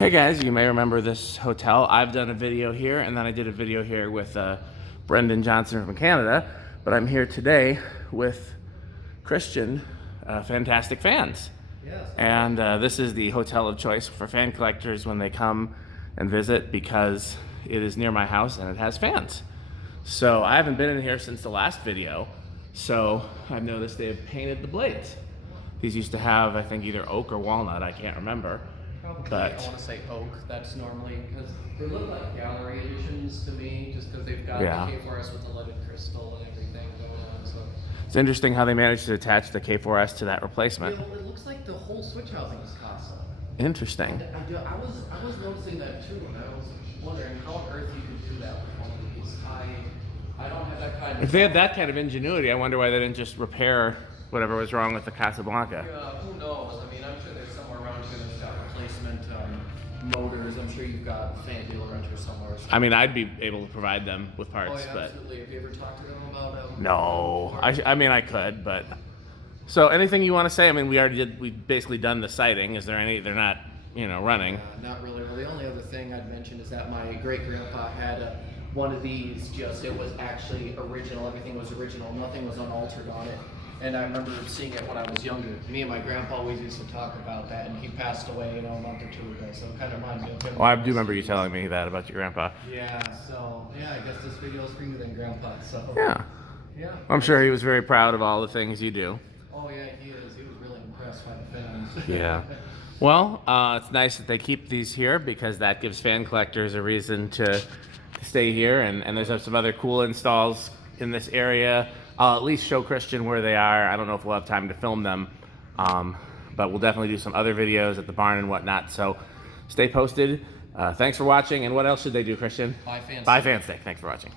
Hey guys, you may remember this hotel. I've done a video here, and then I did a video here with Brendan Johnson from Canada, but I'm here today with Christian, Fantastic Fans. Yes. And this is the hotel of choice for fan collectors when they come and visit because it is near my house and it has fans. So I haven't been in here since the last video, so I've noticed they've painted the blades. These used to have, I think, either oak or walnut, I can't remember. Probably, But I want to say oak. That's normally because they look like gallery editions to me, just because they've got the K4S with the leaded crystal and everything going on. So it's interesting how they managed to attach the K4S to that replacement. yeah, well, it looks like the whole switch housing is Casa. Interesting. I was noticing that too, and I was wondering how on earth you could do that with one of these. I don't have that kind of. If they had that kind of ingenuity, I wonder why they didn't just repair whatever was wrong with the Casablanca. Who knows? I mean, I'm sure there's somewhere around here that's got replacement motors. I'm sure you've got fan dealer around here somewhere. I mean, I'd be able to provide them with parts, Oh yeah, but absolutely. Have you ever talked to them about them? no. I mean, I could, but so anything you want to say? I mean, we basically done the sighting. Is there any? They're not, running. Not really. Well, the only other thing I'd mention is that my great grandpa had one of these. It was actually original. Everything was original. Nothing was unaltered on it. And I remember seeing it when I was younger. Me and my grandpa always used to talk about that, and he passed away, a month or two ago. So it kind of reminds me of him. Well, I do remember you telling me that about your grandpa. Yeah. So yeah, I guess this video is for you then, Grandpa. So Yeah. yeah. I'm sure he was very proud of all the things you do. Oh yeah, he is. He was really impressed by the fans. Yeah. Well, it's nice that they keep these here because that gives fan collectors a reason to stay here. And there's some other cool installs in this area. I'll at least show Christian where they are. I don't know if we'll have time to film them, but we'll definitely do some other videos at the barn and whatnot. So stay posted. Thanks for watching. And what else should they do, Christian? Buy Fan Buy Fan Stick. Thanks for watching.